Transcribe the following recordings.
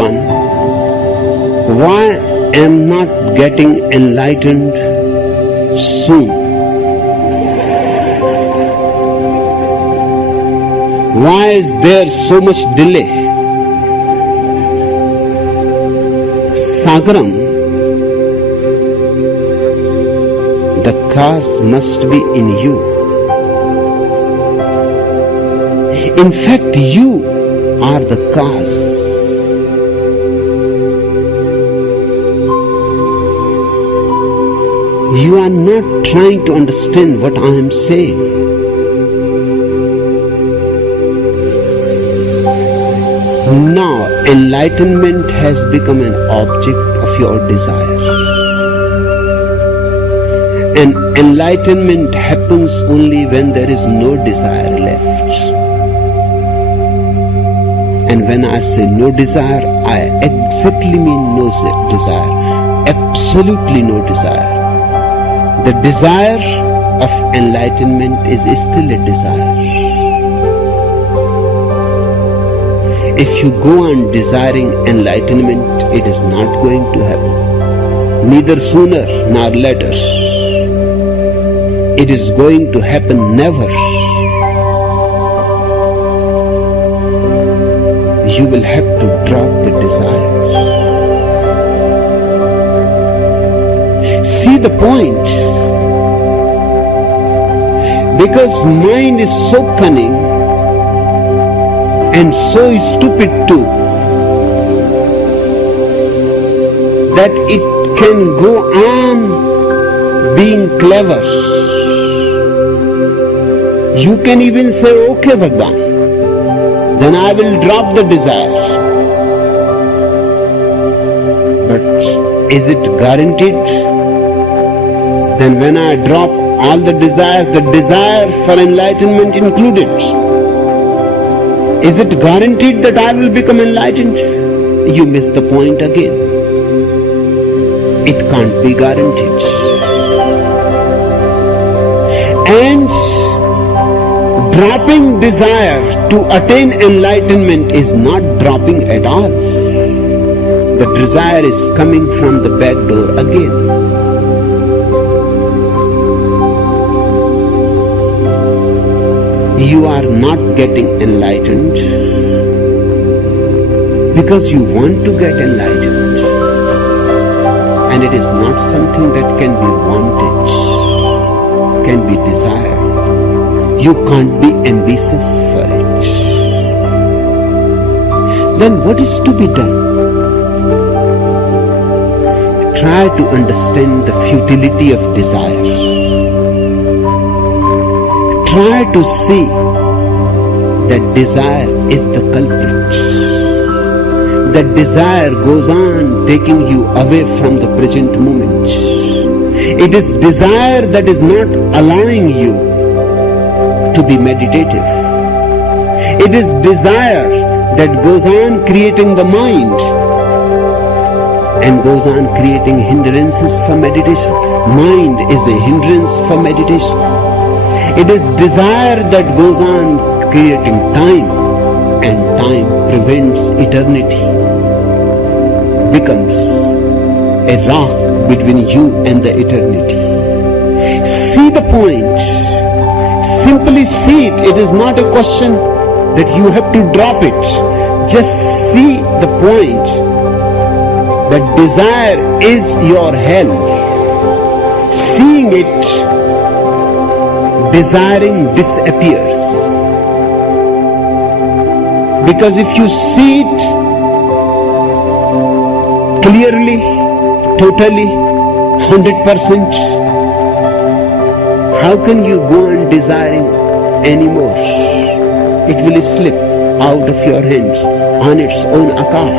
one, why am not getting enlightened soon? Why is there so much delay? Sagaram, the cause must be in you. In fact, you are the cause. You are not trying to understand what I am saying. Now, enlightenment has become an object of your desire. And enlightenment happens only when there is no desire left. And when I say no desire, I exactly mean no desire. Absolutely no desire. The desire of enlightenment is still a desire. If you go on desiring enlightenment, it is not going to happen. Neither sooner nor later. It is going to happen never. You will have to drop the desire. See the point? Because mind is so cunning and so stupid too, that it can go on being clever. You can even say, okay Bhagwan, then I will drop the desire. But is it guaranteed? Then when I drop all the desire for enlightenment included, is it guaranteed that I will become enlightened? You miss the point again. It can't be guaranteed. And dropping desire to attain enlightenment is not dropping at all. The desire is coming from the back door again. You are not getting enlightened because you want to get enlightened, and it is not something that can be wanted, can be desired. You can't be ambitious for it. Then what is to be done? Try to understand the futility of desire. Try to see that desire is the culprit. That desire goes on taking you away from the present moment. It is desire that is not allowing you to be meditative. It is desire that goes on creating the mind and goes on creating hindrances for meditation. Mind is a hindrance for meditation. It is desire that goes on creating time, and time prevents eternity. Becomes a rock between you and the eternity. See the point. Simply see it. It is not a question that you have to drop it. Just see the point. That desire is your hell. Seeing it, desiring disappears. Because if you see it clearly, totally, 100%, how can you go on desiring anymore? It will slip out of your hands on its own account.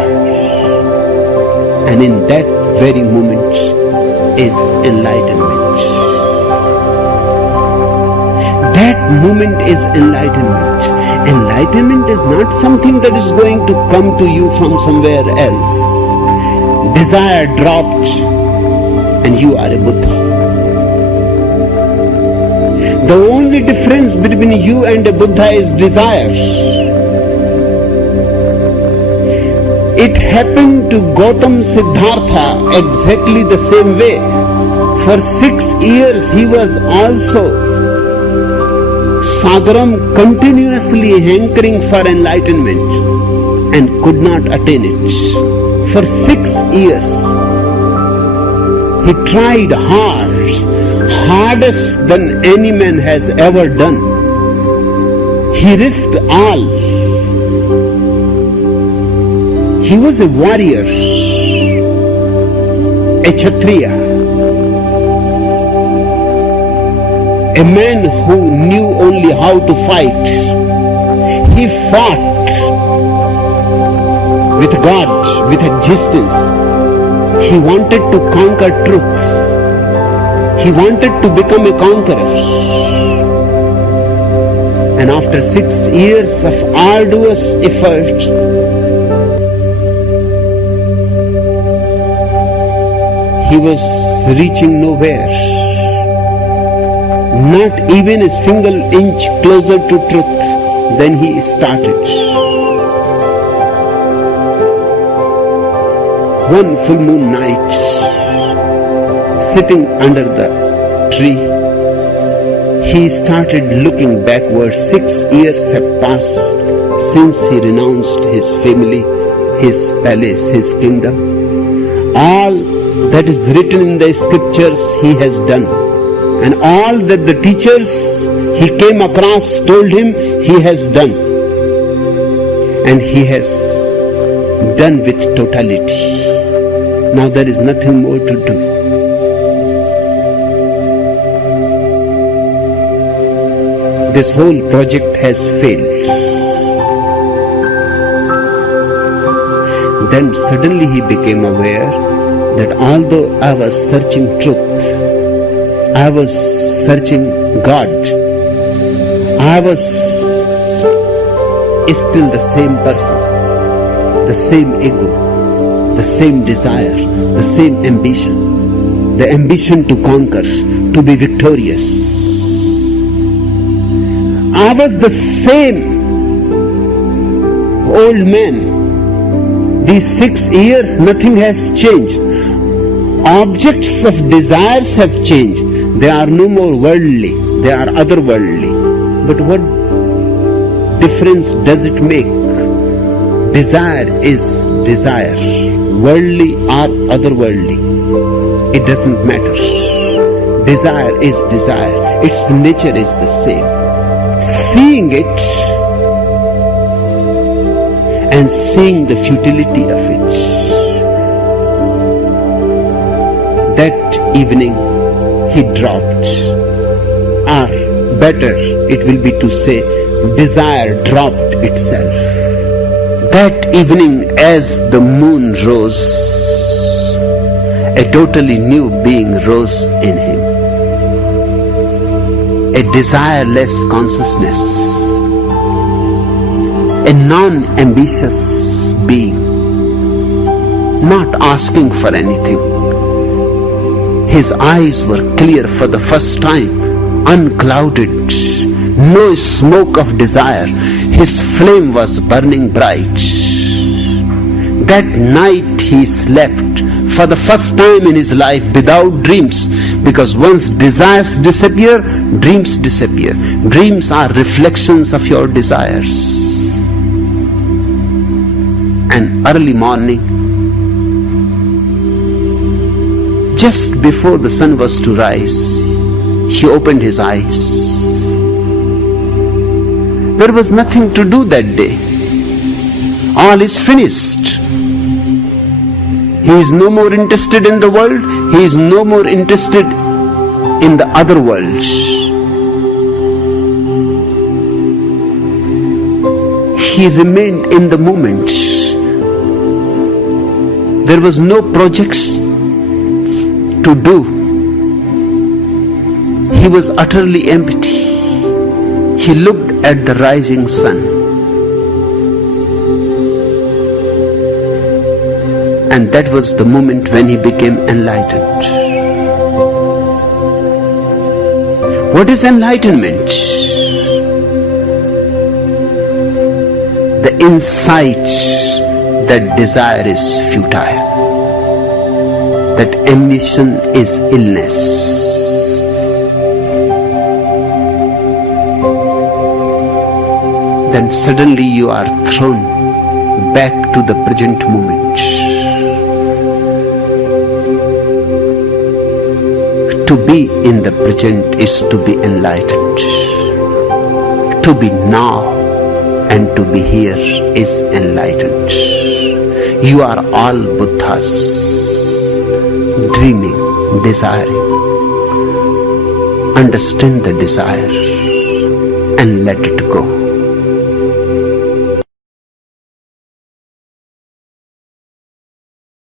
And in that very moment is enlightenment. That moment is enlightenment. Enlightenment is not something that is going to come to you from somewhere else. Desire dropped and you are a Buddha. The only difference between you and a Buddha is desire. It happened to Gautam Siddhartha exactly the same way. For 6 years he was also Sagaram, continuously hankering for enlightenment and could not attain it. For 6 years he tried hard, hardest than any man has ever done. He risked all. He was a warrior, a Kshatriya, a man who knew only how to fight. He fought with God, with existence. He wanted to conquer truth. He wanted to become a conqueror. And after 6 years of arduous effort, he was reaching nowhere. Not even a single inch closer to truth than he started. One full moon night, sitting under the tree, he started looking backward. 6 years have passed since he renounced his family, his palace, his kingdom. All that is written in the scriptures he has done. And all that the teachers he came across told him he has done. And he has done with totality. Now there is nothing more to do. This whole project has failed. Then suddenly he became aware that although I was searching truth, I was searching God, I was still the same person, the same ego, the same desire, the same ambition, the ambition to conquer, to be victorious. I was the same old man. These 6 years, nothing has changed. Objects of desires have changed. They are no more worldly, they are otherworldly. But what difference does it make? Desire is desire, worldly or otherworldly. It doesn't matter. Desire is desire, its nature is the same. Seeing it and seeing the futility of it, that evening he dropped, or better it will be to say, desire dropped itself. That evening, as the moon rose, a totally new being rose in him. A desireless consciousness, a non-ambitious being, not asking for anything. His eyes were clear for the first time, unclouded, no smoke of desire. His flame was burning bright. That night he slept for the first time in his life without dreams, because once desires disappear, dreams disappear. Dreams are reflections of your desires. And early morning, just before the sun was to rise, he opened his eyes. There was nothing to do that day. All is finished. He is no more interested in the world. He is no more interested in the other world. He remained in the moment. There was no projects to do. He was utterly empty. He looked at the rising sun. And that was the moment when he became enlightened. What is enlightenment? The insight that desire is futile, that ambition is illness. Then suddenly you are thrown back to the present moment. To be in the present is to be enlightened. To be now and to be here is enlightened. You are all Buddhas, dreaming, desiring. Understand the desire and let it go.